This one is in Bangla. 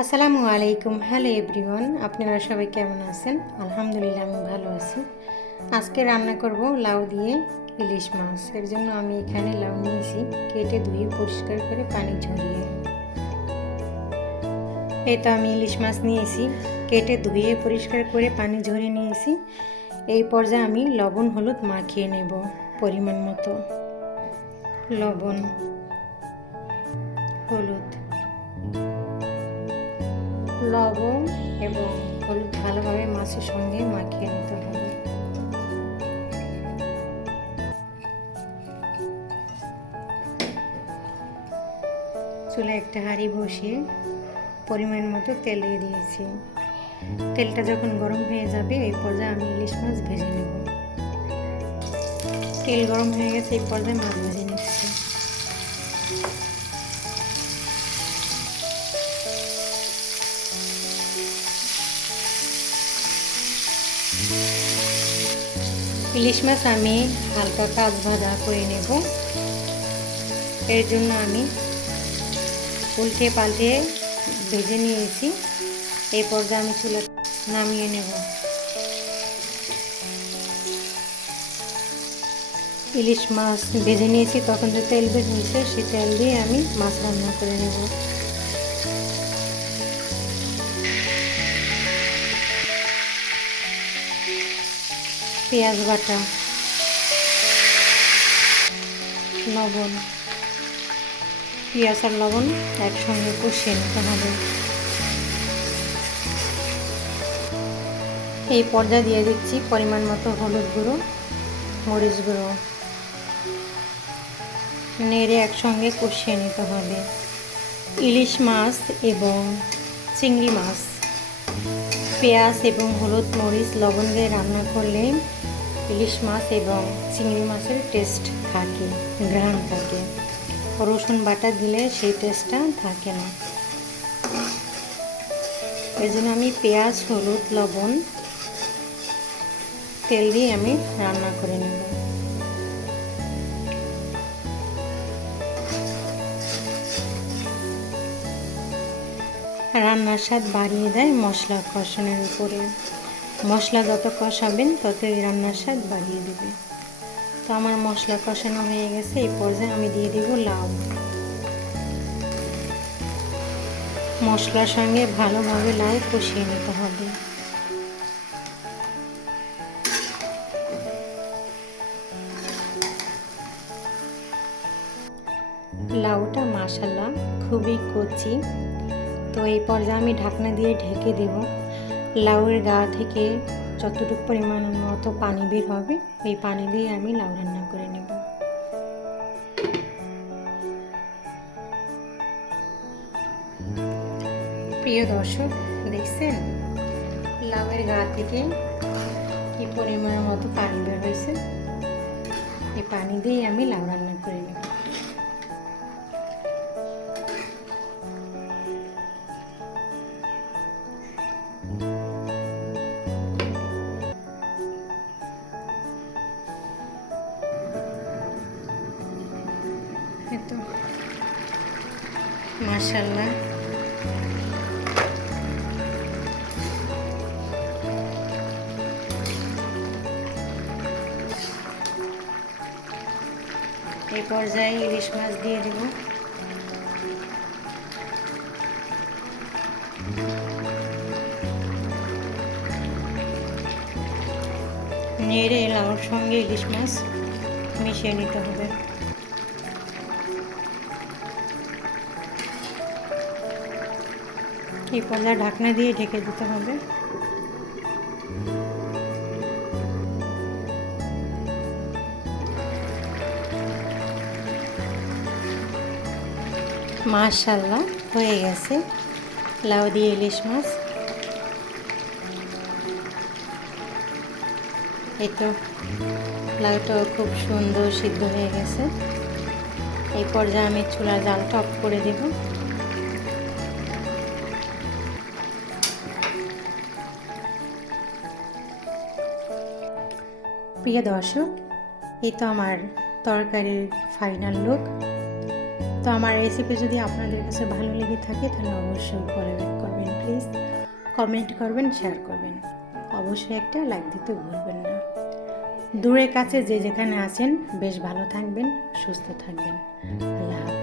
আসসালামু আলাইকুম। হ্যালো এভরিওয়ান, আপনারা সবাই কেমন আছেন? আলহামদুলিল্লাহ আমি ভালো আছি। আজকে রান্না করব লাউ দিয়ে ইলিশ মাছ। এর জন্য আমি এখানে লাউ নিয়েছি, কেটে ধুয়ে পরিষ্কার করে পানি ঝরিয়ে। এই তো আমি ইলিশ মাছ নিয়েছি, কেটে ধুয়ে পরিষ্কার করে পানি ঝরিয়ে নিয়েছি। এই পর্যায়ে আমি লবণ হলুদ মাখিয়ে নেব পরিমাণ মতো। লবণ, হলুদ, লবণ এবং হলুদ ভালোভাবে মাছের সঙ্গে মাখিয়ে নিতে হবে। চুলায় একটা হাঁড়ি বসিয়ে পরিমাণ মতো তেল দিয়ে দিয়েছি। তেলটা যখন গরম হয়ে যাবে এই পর্যায়ে আমি ইলিশ মাছ ভেজে নেব। তেল গরম হয়ে গেছে, এই পর্যায়ে মাছ ভেজে নিচ্ছি। ইলিশ মাছ আমি হালকা কাঁচ ভাজা করে নেব। এর জন্য আমি উল্টে পাল্টে ভেজে নিয়েছি। এই পর্যায়ে আমি চুলা নামিয়ে নেব। ইলিশ মাছ ভেজে নিয়েছি, তখন যে তেল বের হয়েছে সেই তেল দিয়ে আমি মাছ রান্না করে নেব। পেঁয়াজ বাটা, লবণ, পেঁয়াজ আর লবণ একসঙ্গে কষিয়ে নিতে হবে। এই পর্যায়ে দিয়ে দিচ্ছি পরিমাণ মতো হলুদ গুঁড়ো, মরিচ গুঁড়ো, নেড়ে একসঙ্গে কষিয়ে নিতে হবে। ইলিশ মাছ এবং চিংড়ি মাছ পেঁয়াজ এবং হলুদ মরিচ লবণ দিয়ে রান্না করলে ইলিশ মাছ এবং চিংড়ি মাছের টেস্ট থাকে, ঘ্রাণ থাকে। রসুন বাটা দিলে সেই টেস্টটা থাকে না। এর জন্য আমি পেঁয়াজ হলুদ লবণ তেল দিয়ে আমি রান্না করে নেব। রান্নার স্বাদ বাড়িয়ে দেয় মশলা কষানোর উপরে। মশলা যত কষাবেন ততই রান্নার স্বাদ বাড়িয়ে দেবে। তো আমার মশলা কষানো হয়ে গেছে, এই পর্যায়ে আমি দিয়ে দেব লাউ। মশলার সঙ্গে ভালোভাবে লাউ কষিয়ে নিতে হবে। লাউটা মাশাআল্লাহ খুবই কচি। তো এই পর্যায়ে আমি ঢাকনা দিয়ে ঢেকে দেব। লাউয়ের গা থেকে যতটুকু পরিমাণ মতো পানি বের হবে এই পানি দিয়ে আমি লাউ রান্না করে নেব। প্রিয় দর্শক, দেখছেন লাউয়ের গা থেকে কি পরিমাণ মতো পানি বের হয়েছে? এই পানি দিয়ে আমি লাউ রান্না করে নেব। তো মাশাআল্লাহ এই পর্যায়ে ইলিশ মাছ দিয়ে দেব। নেড়ে লাউর সঙ্গে ইলিশ মাছ মিশিয়ে নিতে হবে। এই পর্যায়ে ঢাকনা দিয়ে ঢেকে দিতে হবে। মাশাআল্লাহ হয়ে গেছে লাউ দিয়ে ইলিশ মাছ। এই তো লাউটাও খুব সুন্দর সিদ্ধ হয়ে গেছে। এই পর্যায়ে আমি চুলার জালটা অফ করে দেব। প্রিয় দর্শক, এই তো আমার তরকারির ফাইনাল লুক। তো আমার রেসিপি যদি আপনাদের কাছে ভালো লেগে থাকে তাহলে অবশ্যই ফলো ব্যাক করবেন প্লিজ, কমেন্ট করবেন, শেয়ার করবেন, অবশ্যই একটা লাইক দিতে ভুলবেন না। দূরে কাছে যে যেখানে আছেন বেশ ভালো থাকবেন, সুস্থ থাকবেন। আল্লাহ হাফেজ।